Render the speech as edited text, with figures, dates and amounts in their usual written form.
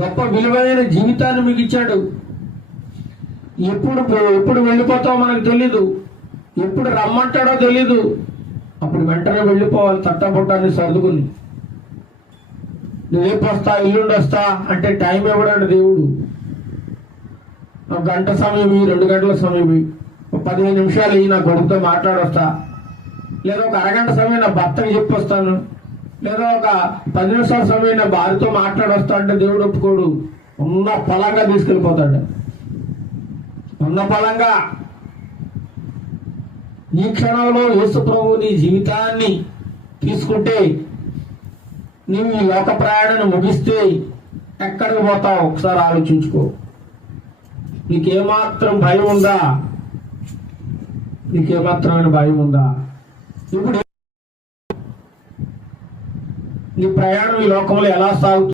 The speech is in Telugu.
గొప్ప విలువైన జీవితాన్ని మీకు ఇచ్చాడు. ఎప్పుడు వెళ్ళిపోతావో మనకు తెలీదు, ఎప్పుడు రమ్మంటాడో తెలీదు. అప్పుడు వెంటనే వెళ్ళిపోవాలి, తట్టబొట్టాన్ని సర్దుకుని. నువ్వు రేపు వస్తా, ఎల్లుండి వస్తా అంటే టైం ఇవ్వడాడు దేవుడు. ఒక గంట సమయం, 2 గంటల సమయం, 15 నిమిషాలు నా కొడుకుతో మాట్లాడొస్తా, లేదా ఒక అరగంట సమయం నా భర్తకి చెప్పొస్తాను, లేదా ఒక 10 నిమిషాల సమయం నా భార్యతో మాట్లాడొస్తా అంటే దేవుడు ఒప్పుకోడు. ఉన్న పొలంగా తీసుకెళ్ళిపోతాడు. ఉన్న పొలంగా ఈ క్షణంలో యేసు ప్రభు నీ జీవితాన్ని తీసుకుంటే, నీవు ఈ లోక ప్రయాణాన్ని ముగిస్తే ఎక్కడికి పోతావు ఒకసారి ఆలోచించుకో. నీకేమాత్రం భయం ఉందా? నీకేమాత్రమైన భయం ఉందా? ఇప్పుడు నీ ప్రయాణం ఈ లోకంలో ఎలా సాగుతుంది?